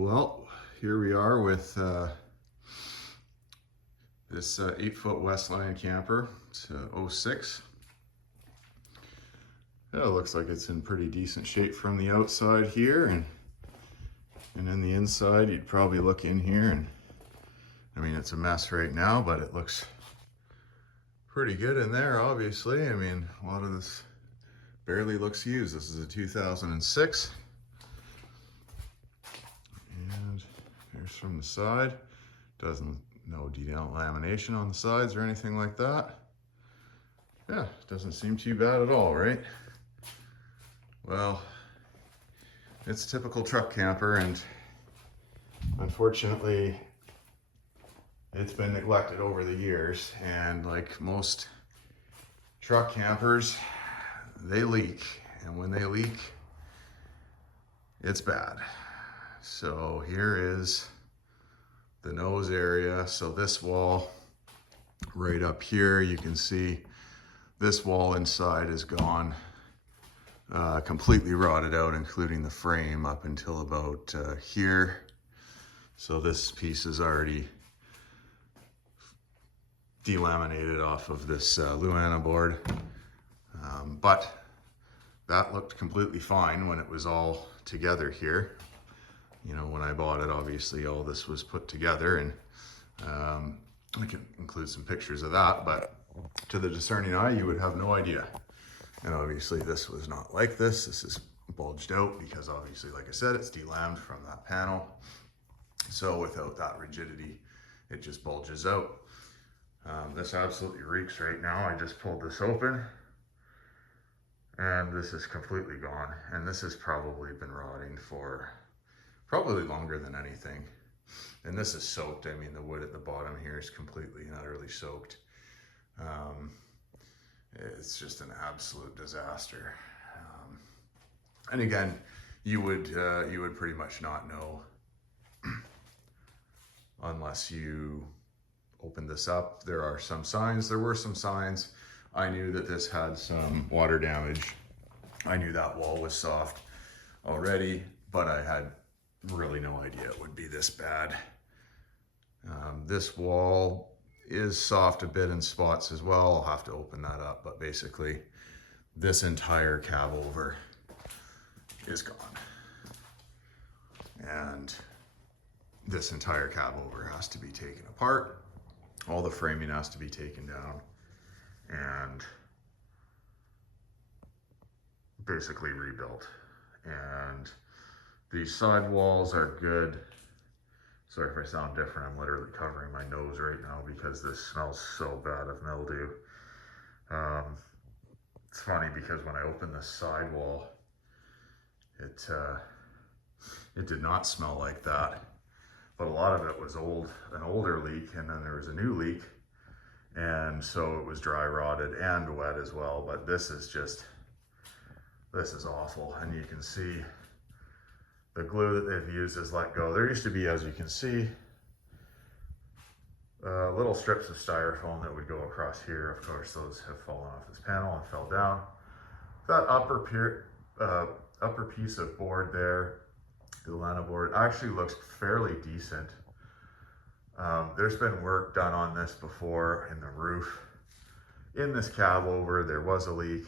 Well, here we are with this 8-foot Westland camper. It's a 06. Yeah, it looks like it's in pretty decent shape from the outside here, and in the inside you'd probably look in here, and I mean it's a mess right now, but it looks pretty good in there. Obviously, I mean a lot of this barely looks used. This is a 2006. And here's from the side. No delamination on the sides or anything like that. Yeah, doesn't seem too bad at all, right? Well, it's a typical truck camper, and unfortunately it's been neglected over the years, and like most truck campers, they leak, and when they leak, it's bad. So here is the nose area. So this wall right up here, you can see this wall inside is gone, completely rotted out, including the frame up until about here. So this piece is already delaminated off of this Luana board, but that looked completely fine when it was all together here. You know, when I bought it, obviously all this was put together, and I can include some pictures of that, but to the discerning eye, you would have no idea. And obviously this was not like this. This is bulged out because obviously, like I said, it's delammed from that panel. So without that rigidity, it just bulges out. This absolutely reeks right now. I just pulled this open, and this is completely gone. And this has probably been rotting for probably longer than anything. And this is soaked. I mean, the wood at the bottom here is completely and utterly soaked. It's just an absolute disaster. And again, you would pretty much not know unless you opened this up. There were some signs. I knew that this had some water damage. I knew that wall was soft already, but I had really no idea it would be this bad. This wall is soft a bit in spots as well. I'll have to open that up, but basically this entire cab over is gone. And this entire cab over has to be taken apart. All the framing has to be taken down and basically rebuilt. And these side walls are good. Sorry if I sound different. I'm literally covering my nose right now because this smells so bad of mildew. It's funny because when I opened the side wall, it did not smell like that. But a lot of it was an older leak, and then there was a new leak. And so it was dry rotted and wet as well. But this is awful. And you can see the glue that they've used is let go. There used to be, as you can see, little strips of styrofoam that would go across here. Of course, those have fallen off this panel and fell down. That upper piece of board there, the Luana board, actually looks fairly decent. There's been work done on this before in the roof. In this cab over, there was a leak,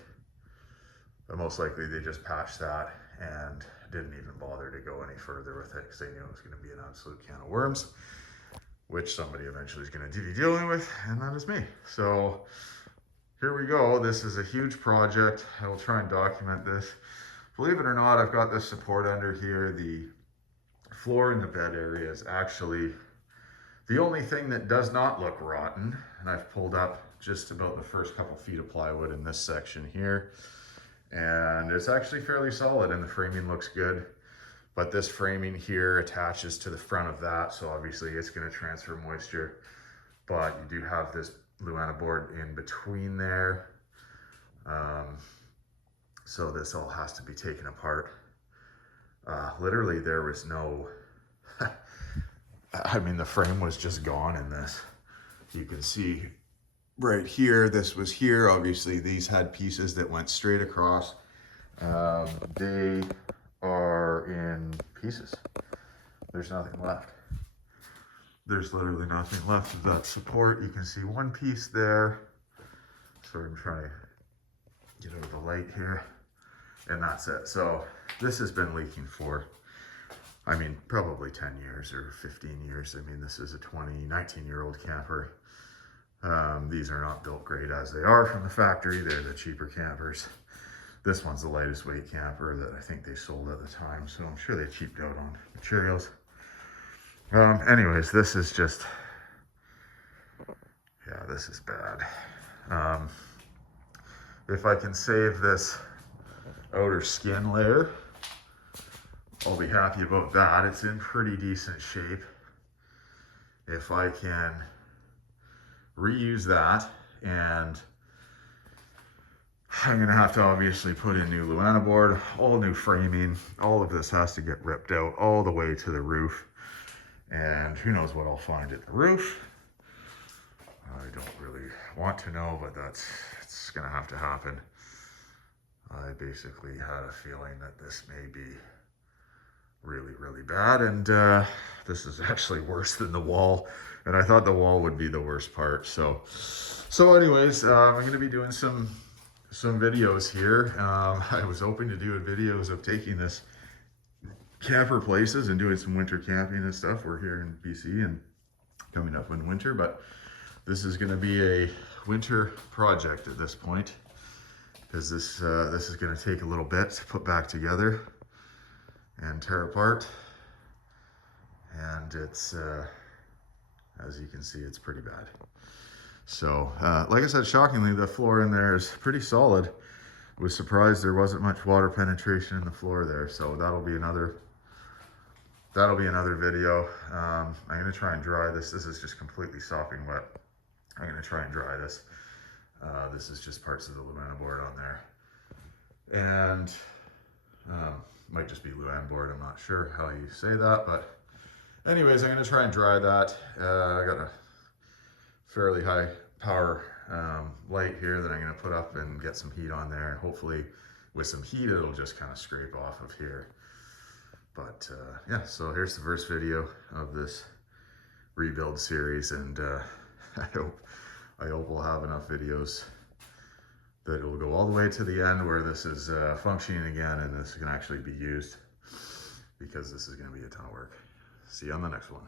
but most likely they just patched that and didn't even bother to go any further with it because they knew it was going to be an absolute can of worms, which somebody eventually is going to be dealing with, and that is me. So here we go. This is a huge project. I will try and document this. Believe it or not, I've got this support under here. The floor in the bed area is actually the only thing that does not look rotten, and I've pulled up just about the first couple feet of plywood in this section here. And it's actually fairly solid, and the framing looks good. But this framing here attaches to the front of that, so obviously it's going to transfer moisture. But you do have this Luana board in between there. So this all has to be taken apart. Literally there was no, I mean the frame was just gone in this. You can see right here, this was here. Obviously these had pieces that went straight across. They are in pieces. there's nothing left. There's literally nothing left of that support. You can see one piece there. So I'm trying to get out of the light here. And that's it. So this has been leaking for, I mean, probably 10 years or 15 years. I mean, this is a 19-year-old camper. These are not built great as they are from the factory. They're the cheaper campers. This one's the lightest weight camper that I think they sold at the time. So I'm sure they cheaped out on materials. Anyways, this is just, yeah, this is bad. If I can save this outer skin layer, I'll be happy about that. It's in pretty decent shape. If I can reuse that, and I'm gonna have to obviously put in new Luana board, all new framing, all of this has to get ripped out all the way to the roof. And who knows what I'll find at the roof. I don't really want to know, but it's gonna have to happen. I basically had a feeling that this may be really, really bad, and this is actually worse than the wall, and I thought the wall would be the worst part. So anyways, I'm gonna be doing some videos here. I was hoping to do videos of taking this camper places and doing some winter camping and stuff. We're here in BC and coming up in winter, but this is going to be a winter project at this point, because this is going to take a little bit to put back together and tear apart. And it's as you can see, it's pretty bad. So like I said, shockingly, the floor in there is pretty solid. Was surprised there wasn't much water penetration in the floor there. So that'll be another video. I'm going to try and dry this. This is just completely sopping wet. I'm going to try and dry this. This is just parts of the Luana board on there. And might just be Luana board. I'm not sure how you say that. But anyways, I'm going to try and dry that. I got a fairly high power light here that I'm going to put up and get some heat on there. And hopefully with some heat, it'll just kind of scrape off of here. But yeah, so here's the first video of this rebuild series, and I hope we'll have enough videos that it will go all the way to the end where this is functioning again and this can actually be used, because this is going to be a ton of work. See you on the next one.